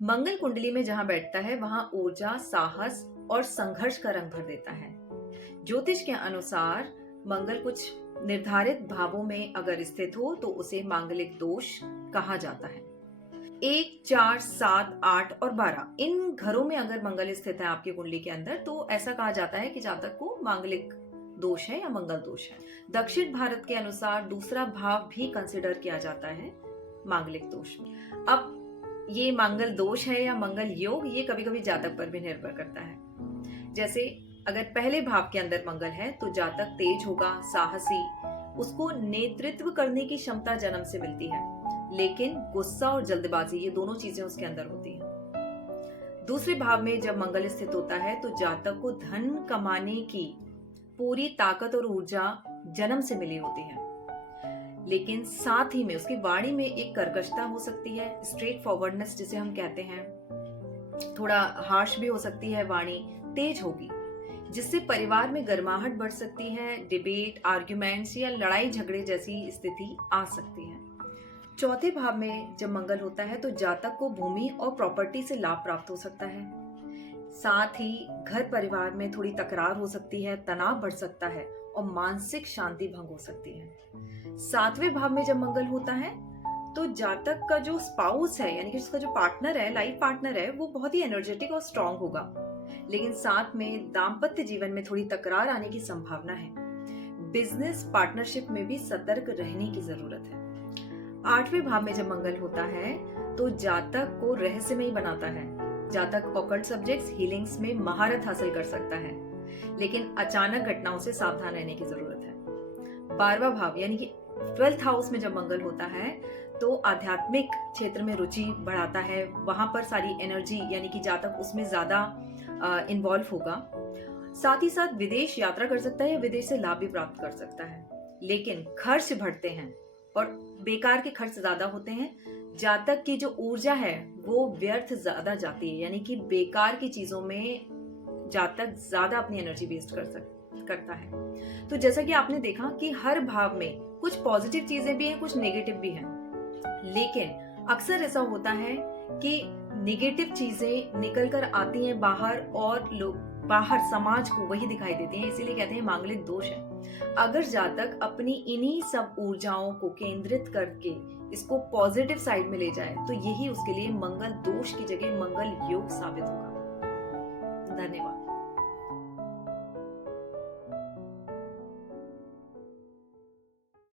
मंगल कुंडली में जहां बैठता है वहां ऊर्जा, साहस और संघर्ष का रंग भर देता है। ज्योतिष के अनुसार मंगल कुछ निर्धारित भावों में अगर स्थित हो तो उसे मांगलिक दोष कहा जाता है। 1, 4, 7, 8 और 12 इन घरों में अगर मंगल स्थित है आपकी कुंडली के अंदर तो ऐसा कहा जाता है कि जातक को मांगलिक दोष है या मंगल दोष है। दक्षिण भारत के अनुसार दूसरा भाव भी कंसिडर किया जाता है मांगलिक दोष में। अब ये मंगल दोष है या मंगल योग, ये कभी कभी जातक पर भी निर्भर करता है। जैसे अगर पहले भाव के अंदर मंगल है तो जातक तेज होगा, साहसी, उसको नेतृत्व करने की क्षमता जन्म से मिलती है, लेकिन गुस्सा और जल्दबाजी ये दोनों चीजें उसके अंदर होती हैं। दूसरे भाव में जब मंगल स्थित होता है तो जातक को धन कमाने की पूरी ताकत और ऊर्जा जन्म से मिली होती है, लेकिन साथ ही में उसकी वाणी में एक कर्कशता हो सकती है, स्ट्रेट फॉरवर्डनेस जिसे हम कहते हैं, थोड़ा हार्श भी हो सकती है, वाणी तेज होगी, जिससे परिवार में गर्माहट बढ़ सकती है, डिबेट, आर्ग्यूमेंट्स या लड़ाई झगड़े जैसी स्थिति आ सकती है। चौथे भाव में जब मंगल होता है तो जातक को भूमि और प्रॉपर्टी से लाभ प्राप्त हो सकता है। साथ ही घर परिवार में थोड़ी तकरार हो सकती है, तनाव बढ़ सकता है और मानसिक शांति भंग हो सकती है। सातवें भाव में जब मंगल होता है तो जातक का जो स्पाउस है यानी कि उसका जो पार्टनर है, लाइफ पार्टनर है, वो बहुत ही एनर्जेटिक और स्ट्रांग होगा, लेकिन साथ में दाम्पत्य जीवन में थोड़ी तकरार आने की संभावना है। बिजनेस पार्टनरशिप में भी सतर्क रहने की जरूरत है। आठवें भाव में जब मंगल होता है तो जातक को रहस्यमयी बनाता है। जातक ऑकल्ट सब्जेक्ट्स, हीलिंग्स में महारत हासिल कर सकता है, लेकिन अचानक घटनाओं से सावधान रहने की जरूरत है। 12वां भाव यानी कि 12th हाउस में जब मंगल होता है तो आध्यात्मिक क्षेत्र में रुचि बढ़ाता है, वहां पर सारी एनर्जी यानी कि जातक उसमें ज्यादा इन्वॉल्व होगा। साथ ही साथ विदेश यात्रा कर सकता है या विदेश से लाभ भी प्राप्त कर सकता है, लेकिन खर्च बढ़ते हैं और बेकार के खर्च ज्यादा होते हैं। जातक की जो ऊर्जा है वो व्यर्थ ज्यादा जाती है, यानी कि बेकार की चीजों में जातक ज्यादा अपनी एनर्जी वेस्ट करता है। तो जैसा कि आपने देखा कि हर भाव में कुछ पॉजिटिव चीजें भी हैं, कुछ नेगेटिव भी हैं, लेकिन अक्सर ऐसा होता है कि नेगेटिव चीजें निकल कर आती हैं बाहर और लोग बाहर समाज को वही दिखाई देती हैं, इसीलिए कहते हैं मांगलिक दोष है। अगर जातक अपनी इन्हीं सब ऊर्जाओं को केंद्रित करके इसको पॉजिटिव साइड में ले जाए तो यही उसके लिए मंगल दोष की जगह मंगल योग साबित होगा। धन्यवाद।